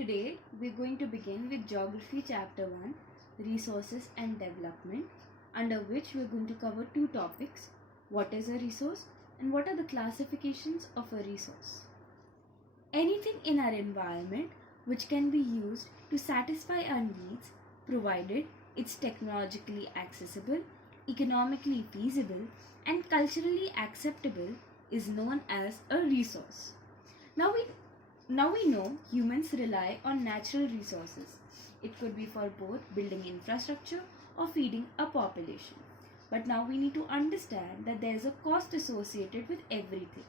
Today we're going to begin with Geography chapter 1, Resources and Development, under which we're going to cover two topics: what is a resource and what are the classifications of a resource. Anything in our environment which can be used to satisfy our needs, provided it's technologically accessible, economically feasible, and culturally acceptable, is known as a resource. Now we know humans rely on natural resources. It could be for both building infrastructure or feeding a population. But now we need to understand that there is a cost associated with everything.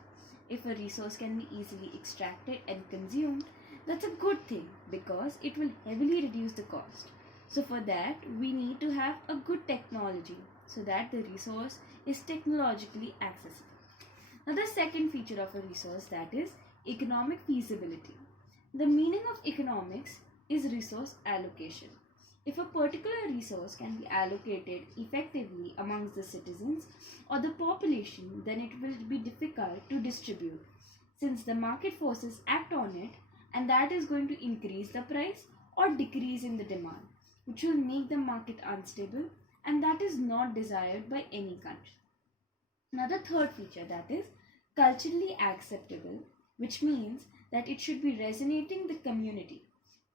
If a resource can be easily extracted and consumed, that's a good thing because it will heavily reduce the cost. So for that, we need to have a good technology so that the resource is technologically accessible. Now the second feature of a resource, that is economic feasibility. The meaning of economics is resource allocation. If a particular resource can be allocated effectively amongst the citizens or the population, then it will be difficult to distribute, since the market forces act on it, and that is going to increase the price or decrease in the demand, which will make the market unstable, and that is not desired by any country. Now the third feature, that is culturally acceptable, which means that it should be resonating the community.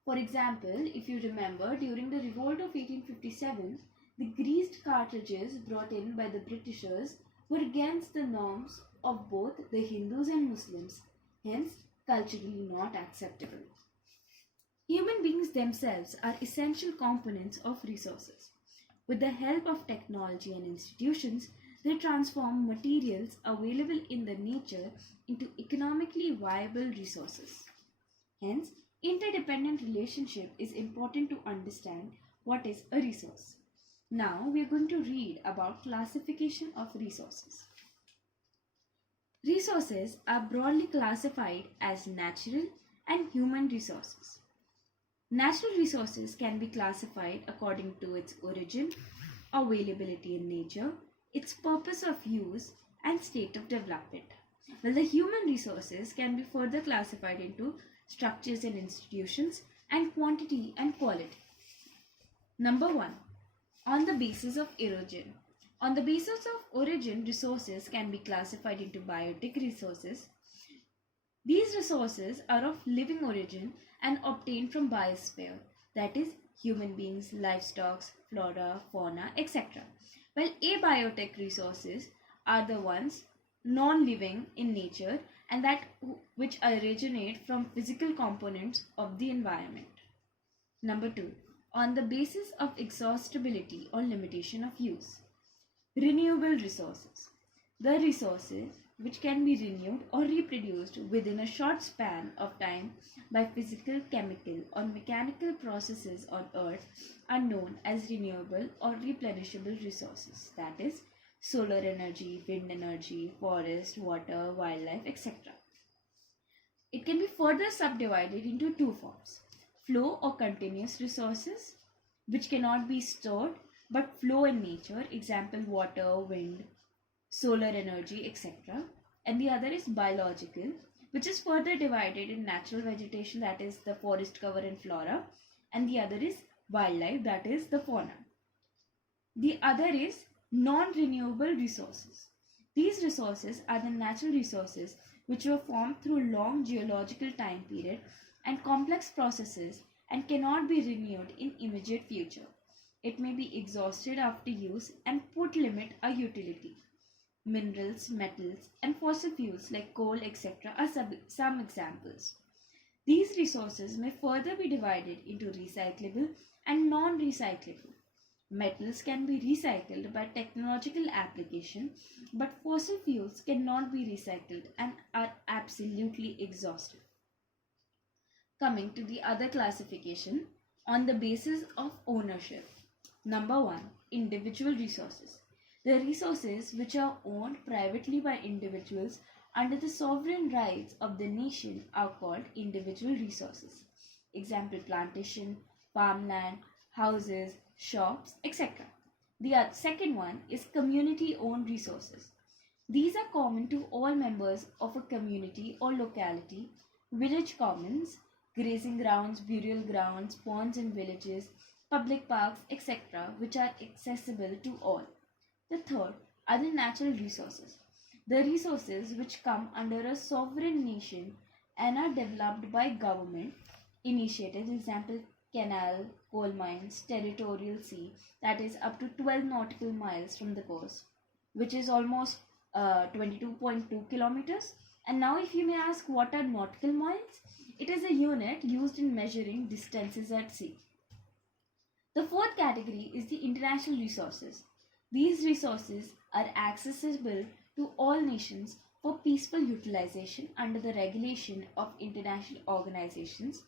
For example, if you remember, during the revolt of 1857, the greased cartridges brought in by the Britishers were against the norms of both the Hindus and Muslims, hence culturally not acceptable. Human beings themselves are essential components of resources. With the help of technology and institutions, they transform materials available in the nature into economically viable resources. Hence, interdependent relationship is important to understand what is a resource. Now we are going to read about classification of resources. Resources are broadly classified as natural and human resources. Natural resources can be classified according to its origin, availability in nature, its purpose of use, and state of development. While the human resources can be further classified into structures and institutions, and quantity and quality. Number 1. On the basis of origin. On the basis of origin, resources can be classified into biotic resources. These resources are of living origin and obtained from biosphere, that is, human beings, livestock, flora, fauna, etc. While abiotic resources are the ones non-living in nature and that which originate from physical components of the environment. Number 2. On the basis of exhaustibility or limitation of use. Renewable resources. The resources which can be renewed or reproduced within a short span of time by physical, chemical, or mechanical processes on Earth are known as renewable or replenishable resources, that is, solar energy, wind energy, forest, water, wildlife, etc. It can be further subdivided into two forms: flow or continuous resources, which cannot be stored but flow in nature, example water, wind, solar energy, etc. And the other is biological, which is further divided in natural vegetation, that is the forest cover and flora, and the other is wildlife, that is the fauna. The other is non-renewable resources. These resources are the natural resources which were formed through long geological time period and complex processes and cannot be renewed in immediate future. It may be exhausted after use and put limit a utility. Minerals, metals, and fossil fuels like coal, etc. are some examples. These resources may further be divided into recyclable and non-recyclable. Metals can be recycled by technological application, but fossil fuels cannot be recycled and are absolutely exhaustive. Coming to the other classification, on the basis of ownership. Number 1. Individual resources. The resources which are owned privately by individuals under the sovereign rights of the nation are called individual resources. Example: plantation, farmland, houses, shops, etc. The second one is community-owned resources. These are common to all members of a community or locality: village commons, grazing grounds, burial grounds, ponds in villages, public parks, etc., which are accessible to all. The third are the natural resources. The resources which come under a sovereign nation and are developed by government initiatives, example canal, coal mines, territorial sea, that is up to 12 nautical miles from the coast, which is almost 22.2 kilometers. And now, if you may ask, what are nautical miles? It is a unit used in measuring distances at sea. The fourth category is the international resources. These resources are accessible to all nations for peaceful utilization under the regulation of international organizations.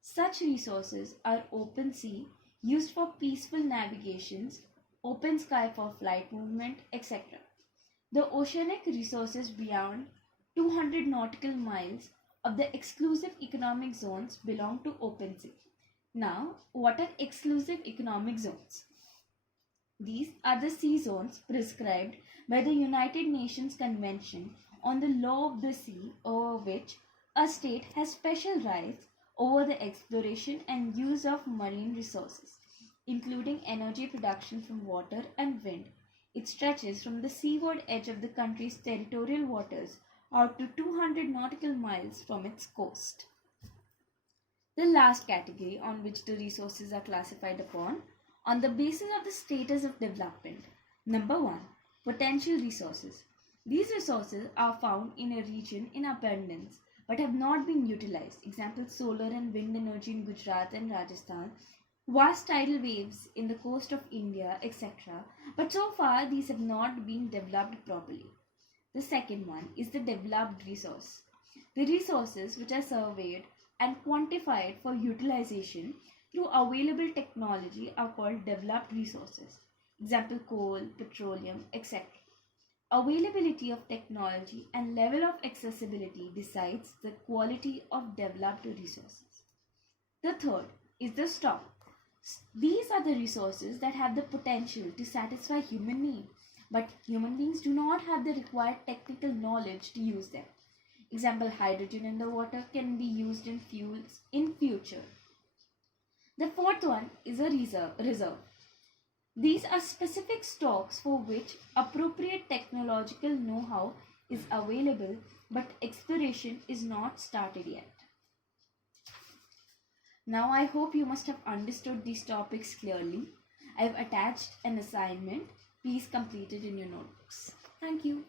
Such resources are open sea, used for peaceful navigations, open sky for flight movement, etc. The oceanic resources beyond 200 nautical miles of the exclusive economic zones belong to open sea. Now, what are exclusive economic zones? These are the sea zones prescribed by the United Nations Convention on the Law of the Sea, over which a state has special rights over the exploration and use of marine resources, including energy production from water and wind. It stretches from the seaward edge of the country's territorial waters out to 200 nautical miles from its coast. The last category on which the resources are classified upon, on the basis of the status of development. Number 1. Potential resources. These resources are found in a region in abundance but have not been utilized. Example, solar and wind energy in Gujarat and Rajasthan, vast tidal waves in the coast of India, etc. But so far, these have not been developed properly. The second one is the developed resource. The resources which are surveyed and quantified for utilization through available technology are called developed resources. Example, coal, petroleum, etc. Availability of technology and level of accessibility decides the quality of developed resources. The third is the stock. These are the resources that have the potential to satisfy human need, but human beings do not have the required technical knowledge to use them. Example, hydrogen in the water can be used in fuels in future. The fourth one is a reserve. These are specific stocks for which appropriate technological know-how is available, but exploration is not started yet. Now I hope you must have understood these topics clearly. I have attached an assignment. Please complete it in your notebooks. Thank you.